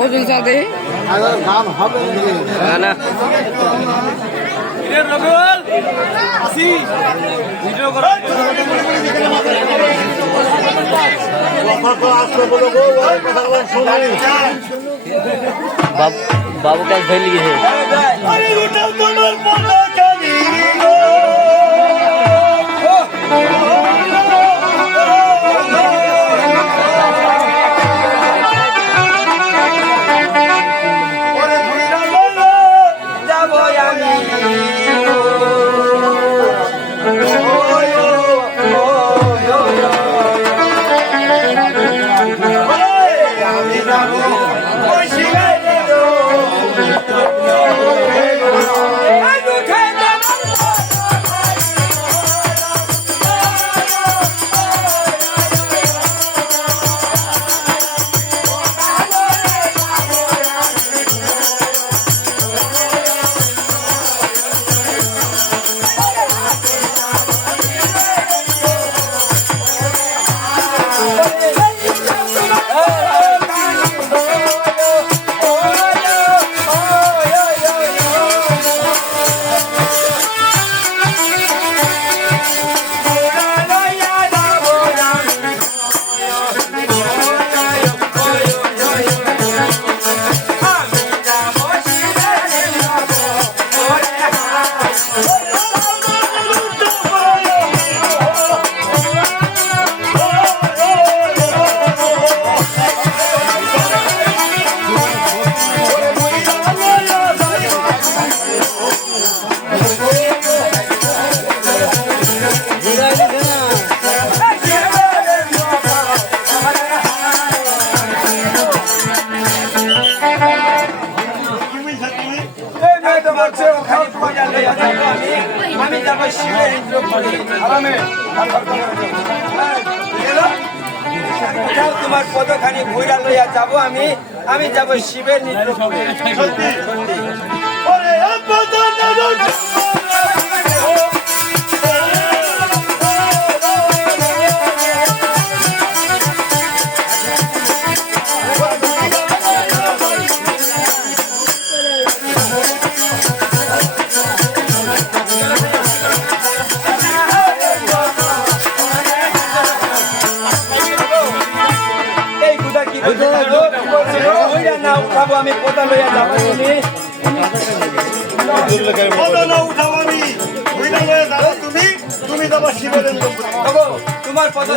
ওজন চাঁদে দাম হবে না বাবু কাজ ধরে গেছে আমি যাবো শিবের তোমার পদখানি ঘুরা লইয়া যাবো আমি যাবো শিবের নৃত্য আমি পদা লইয়া যাবো তুমি যাবো শিবের তোমার পদ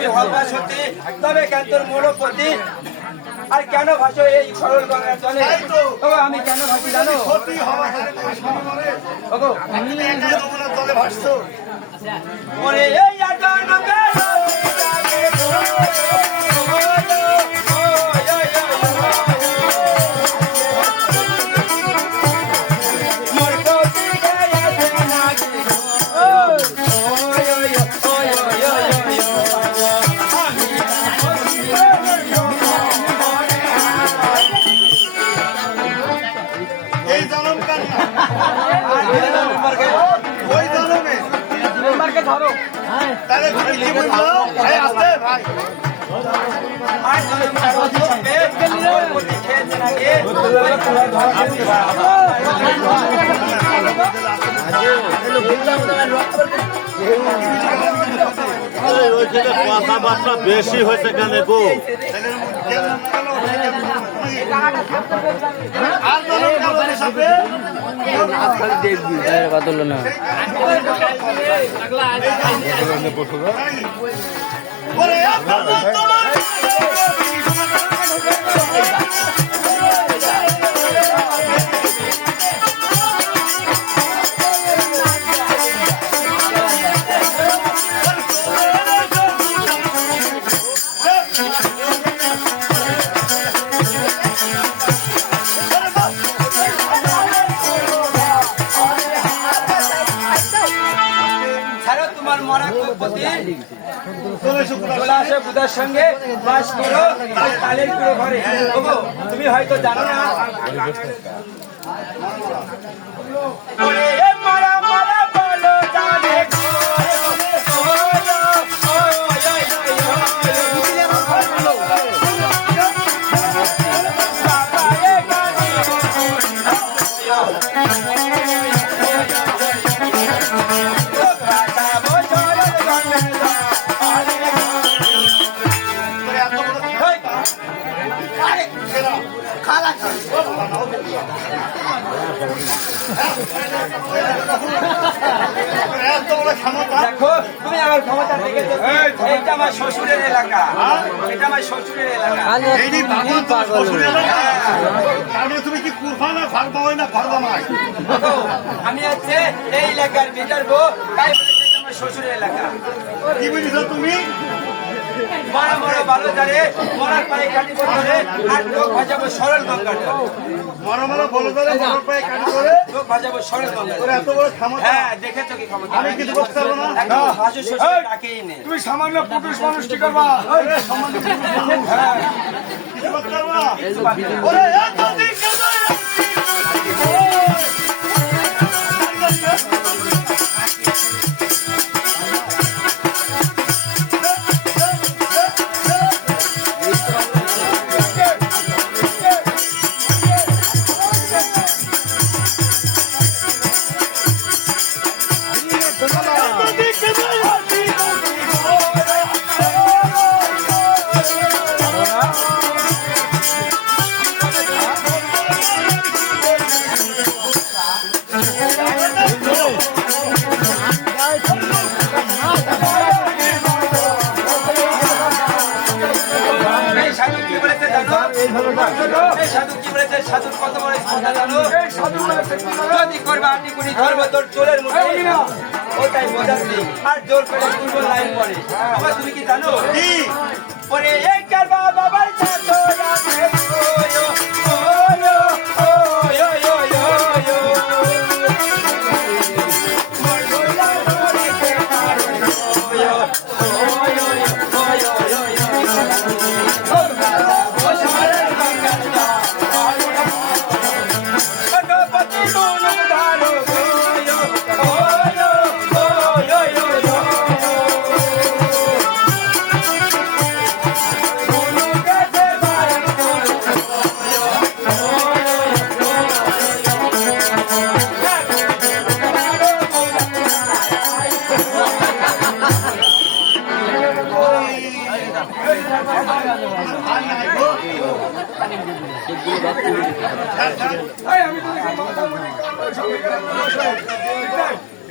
আমি হবা সত্যি, তবে কেন তোর মূলপতি? আর কেন ভাসো এই সরল গঙ্গার জলে? ওগো আমি কেন ভাসি জানো? ওগো জলে ভাসছো ওরে এই আটা নৌকা এই জনম কান ওই জনমে ধরো তাহলে তুমি কি বলছো ভাই আসতে ভাই আর খেয়েছে নাকি কথাবার্তা বেশি হয়েছে কেন গো? আর জনম কালের সাথে ওরে তোমার ছাড়ো তোমার মরা কুপতি চলে শুক্র চলে আসে বুধার সঙ্গে বাস করো আর তালের পুরো ঘরে। ওগো তুমি হয়তো জানো না ওরে এ মরা মরা বলো জানে ঘরে ওলো, ওই, ওই, বাবা এ গানি এত বড় ক্ষমতা দেখো তুমি আমার ক্ষমতা দেখেছো? এইটা আমার শ্বশুরের এলাকা, এটা আমার শ্বশুরের এলাকা। এই যে পাগল শ্বশুর এলাকা তার মানে তুমি কি কুরফা না ঘর বাবাই না ঘর বাবাই দেখো, আমি হচ্ছে এই এলাকার বিচার গো, তাই বলেছে এটা আমার শ্বশুরের এলাকা। কি বুঝেছো তুমি মরা মরা ভালো জানে মরার পায়ে কাটি ধরে আর লোক ভাজাবো সরল গঙ্গার জল। মরা মরা বলে ধরে মরার পায়ে কাটি করে লোক ভাজাবো সরল গঙ্গার জল। তোর এত বড় ক্ষমতা হ্যাঁ দেখেছো কি ক্ষমতা? আমি কিছু করতে পারবো না একদম ভাসু শ্বশুর ডাকেই নে। তুমি সামান্য পুরুষ মানুষ কি করবা সামান্য হ্যাঁ কিছু করতে পারবো না ওরে এত দিন এই সাধু কি বলেছে জানো? এই সাধু কি বলেছে? সাধুর কত বড় কথা জানো? যদি করবে আটি কুড়ি ধরবো তোর চোরের মুখে ওটাই বোঝাচ্ছি আর জোর করে পূর্ব লাইন পরে। আবার তুমি কি জানো? কি পরে এই কারবা বাবার ছাতো আছে ওয়ো ওয়ো ওয়ো ওয়ো ওয়ো মোর গোলা ধরে কে মারো ওয়ো ওয়ো ওয়ো ওয়ো ও বাবা ও সারে গঙ্গা পতি মন ধারো ওয়ো ওয়ো ওয়ো ওয়ো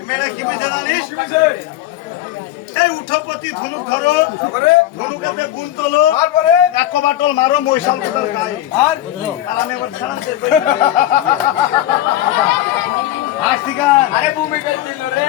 মেয়েরা কি বুঝে জানিস এই উঠোপতি ধনুক ধরো, তারপরে ধনুকেতে গুণ তোলো, তারপরে এক বাটল মারো মহিষাল কোটার গায়ে। আর আর আমি এবার ছাড়াতে আসছি গান। আরে ভূমিকা দিল রে